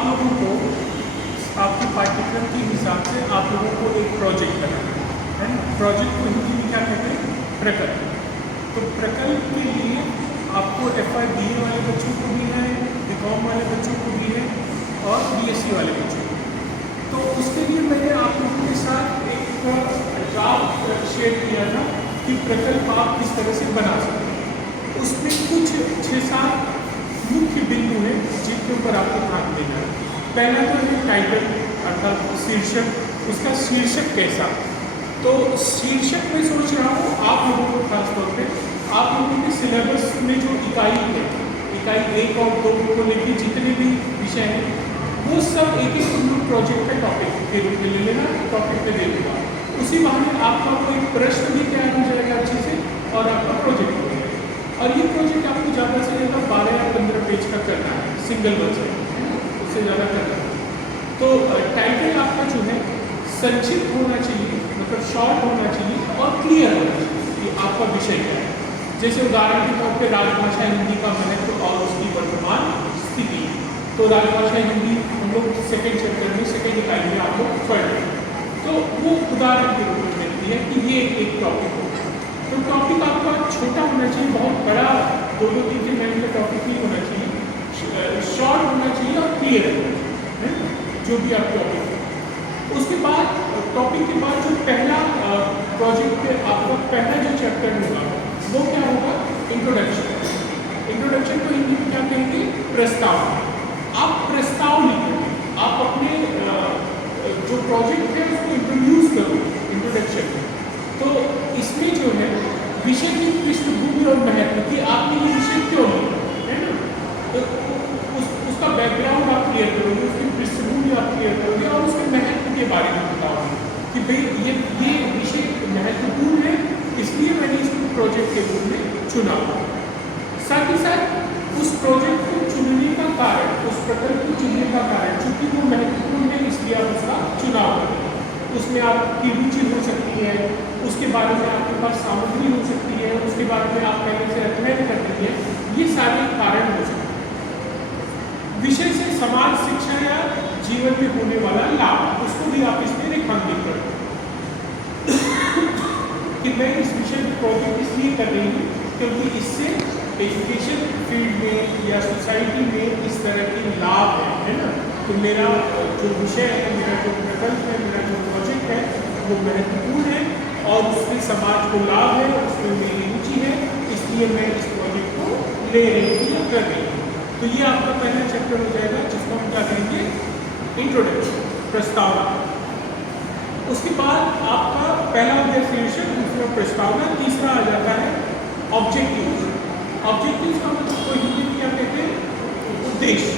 आप लोगों को आपके पाठ्यक्रम के हिसाब से आप लोगों को एक प्रोजेक्ट करना है ना। प्रोजेक्ट को हिंदी में क्या कहते हैं? प्रकल्प। तो प्रकल्प के लिए आपको FY BA वाले बच्चों को भी है, BCom वाले बच्चों को भी है और BSc वाले बच्चों को। तो उसके लिए मैंने आप लोगों के साथ एक ड्राफ्ट शेयर किया था कि प्रकल्प आप किस तरह से बना सकते हैं। उसमें कुछ 6-7 मुख्य बिंदु हैं जिनके ऊपर आपको ध्यान देना है। पहला तो है टाइटल अर्थात शीर्षक, उसका शीर्षक कैसा। तो शीर्षक में सोच रहा हूँ आप लोगों को खासतौर पे आप लोगों के सिलेबस में जो इकाई है, इकाई 1 और 2 को लेकर जितने भी विषय हैं वो सब एक एक प्रोजेक्ट का टॉपिक के रूप में ले लेना, टॉपिक पे दे देगा। उसी बहाने आपका कोई प्रश्न भी तैयार हो जाएगा अच्छे से और आपका प्रोजेक्ट हो जाएगा। और ये प्रोजेक्ट आपको ज़्यादा से ज़्यादा 12 या 15 पेज का करना है, सिंगल वर्ड है, उससे ज़्यादा करना है। तो टाइटल आपका जो है संक्षिप्त होना चाहिए, मतलब शॉर्ट होना चाहिए और क्लियर होना चाहिए कि आपका विषय क्या है। जैसे उदाहरण के तौर पे राजभाषा हिंदी का महत्व और उसकी वर्तमान स्थिति। तो राजभाषा हिंदी हम लोग सेकेंड चैप्टर में, सेकेंड इकाई में आप लोग पढ़ रहे हैं, तो वो उदाहरण के रूप में मिलती है कि ये एक टॉपिक हो। तो टॉपिक आपका छोटा होना चाहिए, बहुत बड़ा 2-3 लाइन का टॉपिक नहीं होना चाहिए, शॉर्ट होना चाहिए और क्लियर होना चाहिए जो भी आप टॉपिक। उसके बाद टॉपिक के बाद जो पहला प्रोजेक्ट पे आपका पहला जो चैप्टर होगा वो क्या होगा? इंट्रोडक्शन। इंट्रोडक्शन को हिंदी में क्या कहेंगे? प्रस्ताव। आप प्रस्ताव लिखेंगे, आप अपने जो प्रोजेक्ट है उसको इंट्रोड्यूस करो इंट्रोडक्शन में। तो इसमें जो है विषय की पृष्ठभूमि और महत्व कि आपने ये विषय क्यों लिया है ना, तो उसका बैकग्राउंड आप क्लियर करोगे, उसकी पृष्ठभूमि आप क्लियर करोगे और उसके महत्व के बारे में बताओगे कि भाई ये विषय महत्वपूर्ण है, इसलिए मैंने इसको प्रोजेक्ट के रूप में चुना। साथ ही साथ उस प्रोजेक्ट को चुनने का कारण, उस प्रकल्प को चुनने का कारण, चूंकि वो महत्वपूर्ण है इसलिए आप उसका चुनाव करें। उसमें आपकी रुचि हो सकती है, उसके बारे में आपके पास सामग्री हो सकती है, उसके बारे में आप पहले से अध्ययन करते हैं, ये सारे कारण हो सकते हैं। विषय से समाज शिक्षा या जीवन में होने वाला लाभ, उसको भी आप इसमें रेखांकित करें कि मैं इस विषय में प्रोजेक्ट इसलिए कर रही हूँ क्योंकि इससे एजुकेशन फील्ड में या सोसाइटी में इस तरह के लाभ है ना। तो मेरा जो विषय है, मेरा जो प्रकल्प है, मेरा जो प्रोजेक्ट है वो महत्वपूर्ण है और उसमें समाज को लाभ है, उसमें मेरी रुचि है, इसलिए मैं इस प्रोजेक्ट को ले रही हूँ या कर रही हूँ। तो ये आपका पहला चैप्टर हो जाएगा जिसको हम क्या कहेंगे? इंट्रोडक्शन, प्रस्तावना। उसके बाद आपका पहला हो गया शीर्षक, दूसरा प्रस्तावना, तीसरा आ जाता है ऑब्जेक्टिव। ऑब्जेक्टिव का मतलब कोई हिंदी में क्या कहते हैं? उद्देश्य।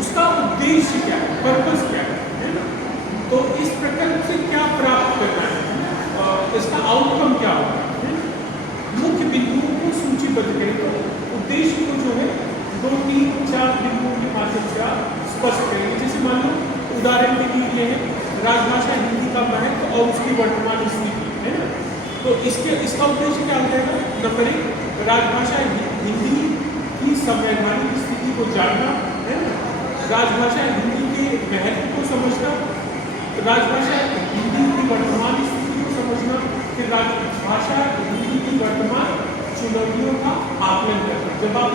उसका उद्देश्य क्या है, पर्पस क्या है ना। तो इस प्रकल्प से क्या प्राप्त करना है, इसका आउटकम क्या होगा, मुख्य बिंदुओं को सूचीबद्ध करें। तो उद्देश्य को जो है 2-3-4 बिंदुओं के माध्यम से आप स्पष्ट करेंगे। जैसे मान लो उदाहरण के लिए ये है राजभाषा हिंदी का महत्व और उसकी वर्तमान स्थिति है ना। तो इसका उद्देश्य क्या हो जाएगा? नंबर 1, राजभाषा हिंदी की संवैधानिक स्थिति को जानना है ना, राजभाषा हिंदी के महत्व को समझना, राजभाषा हिंदी की वर्तमान स्थिति को समझना, फिर राजभाषा हिंदी की वर्तमान चुनौतियों का आकलन करना। जब आप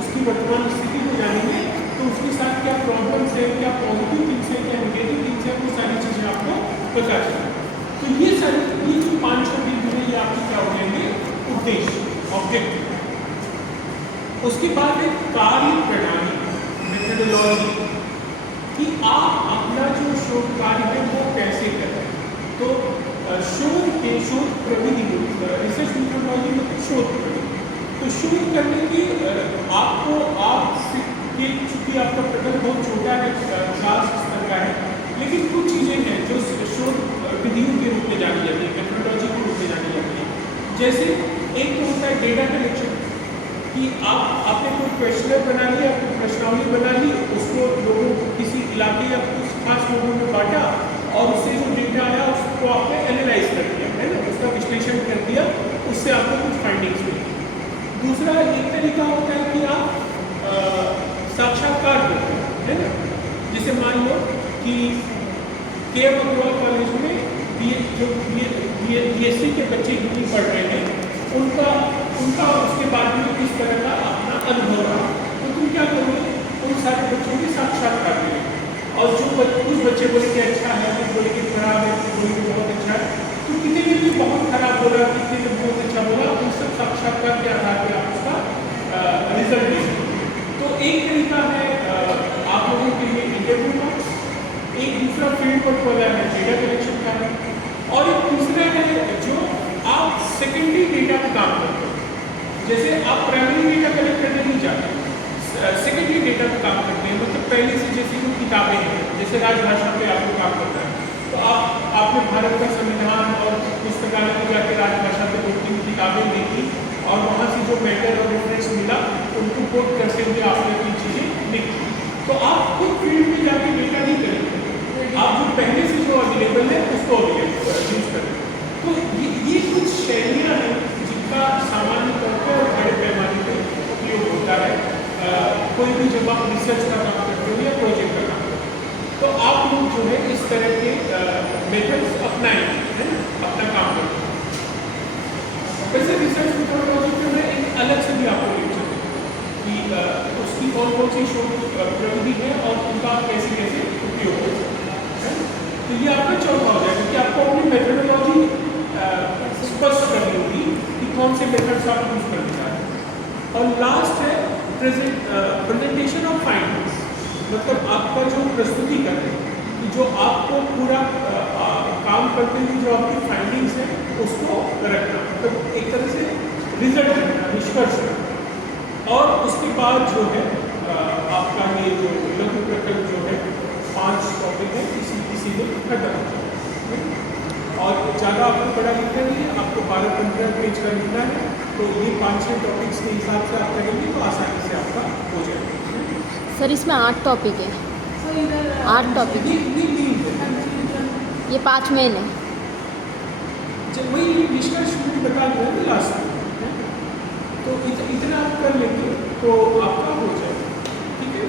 उसकी वर्तमान स्थिति को जानेंगे तो उसके साथ क्या प्रॉब्लम्स है, क्या पॉजिटिव थिंग्स है, क्या नेगेटिव थिंग्स है, वो सारी चीज़ें आपको पता चलेंगी। तो ये जो 5 बिंदु है ये आपके क्या हो जाएंगे? उद्देश्य, ऑब्जेक्टिव। उसके बाद एक कार्य प्रणाली, मेथडोलॉजी, कि आप अपना जो शोध कार्य है वो कैसे करें। तो शोध प्रविधि, रिसर्च मेथडोलॉजी मतलब शोध प्रविधि। तो शोध करने की चूँकि आपका प्रकल्प बहुत छोटा है, क्लास स्तर का है, लेकिन कुछ चीज़ें हैं जो शोध विधियों के रूप में जानी जाती है, मेथडोलॉजी के रूप में जानी जाती है। जैसे एक तो होता है डेटा कलेक्शन, कि आपने कोई क्वेश्चनर बना लिया, कोई प्रश्नावली बना ली, उसको लोगों को किसी इलाके या कुछ खास लोगों में बांटा और उससे जो डेटा आया उसको आपने एनालाइज कर दिया है ना, उसका विश्लेषण कर दिया, उससे आपको कुछ फाइंडिंग्स मिली। दूसरा एक तरीका होता है कि आप साक्षात्कार करते हैं, है मान लो कि के एम अग्रवाल कॉलेज में BSc के बच्चे हिंदी पढ़ रहे हैं, उनका उसके बाद में इस तरह का अपना अनुभव रहा, तो तुम क्या करोगे, उन सारे बच्चों के साक्षात्कार लेंगे, और जो कुछ बच्चे बोले कि अच्छा है, कुछ बोले कि खराब है, कुछ बोले कि बहुत अच्छा है, तो कितने ने भी बहुत खराब बोला, कितने ने बहुत अच्छा बोला, उन सब साक्षात्कार के आधार पर आप उसका रिजल्ट लीजिए। तो एक तरीका है आप लोगों के लिए इंटरव्यू का, एक दूसरा फील्ड वर्क वाला है डेटा कलेक्शन का है, और एक तीसरा है जो आप सेकेंडरी डेटा पे काम करते हो। जैसे आप प्राइमरी डेटा कलेक्ट करने नहीं जाते, सेकेंडरी डेटा पे काम करते हैं, मतलब पहले से जैसे जो किताबें हैं, जैसे राजभाषा पे आपको काम करना है, तो आपने भारत का संविधान और पुस्तकालय में जाकर राजभाषा पे 2-3 किताबें देखी, और वहाँ से जो मैटर और रेफरेंस मिला उनको कोट करते हुए आपने अपनी चीज़ें लिखी। तो आप खुद फील्ड में जाके डेटा नहीं करेंगे, आप जो पहले से जो अवेलेबल है उसको यूज करें। तो ये कुछ शैलियाँ हैं जिनका सामान्य तौर पर और बड़े पैमाने पर उपयोग होता है कोई भी जब आप रिसर्च का काम करते हो या प्रोजेक्ट का काम करते हो, तो आप लोग जो है इस तरह के मेथड्स अपनाएंगे, है ना, अपना काम करते हैं। वैसे रिसर्च मेथोडोलॉजी पे मैं एक अलग से भी आपको लेक्चर दूँ कि उसकी कौन कौन सी शोध प्रविधि है और उनका कैसे कैसे उपयोग हो सकता है। तो ये आपका चौथा हो जाएगा कि आपको अपनी मेथोडोलॉजी स्पष्ट करनी होगी कि कौन से मेथड्स आप यूज करना चाहते हैं। और लास्ट है प्रेजेंटेशन ऑफ फाइंडिंग्स, मतलब आपका जो प्रस्तुतिकरण है, जो आपको पूरा काम करते हुए जो आपकी फाइंडिंग्स है उसको रखना, मतलब एक तरह से रिजल्ट रखना, निष्कर्ष रखना। और उसके बाद जो है आपका ये जो लघु प्रकल्प जो है 5 टॉपिक है, इसी में खत्म हो जाए। और ज़्यादा आपको पढ़ा लिखना नहीं है, आपको 12-15 पेज का लिखना है, तो ये 5-6 टॉपिक्स के हिसाब से आप करेंगे तो आसानी से आपका हो जाएगा। सर इसमें 8 टॉपिक है, 8 टॉपिक, ये 5 मेन है। जब वही निष्कर्ष में बता दो लास्ट में, तो इतना आप कर लेंगे तो आपका हो जाएगा।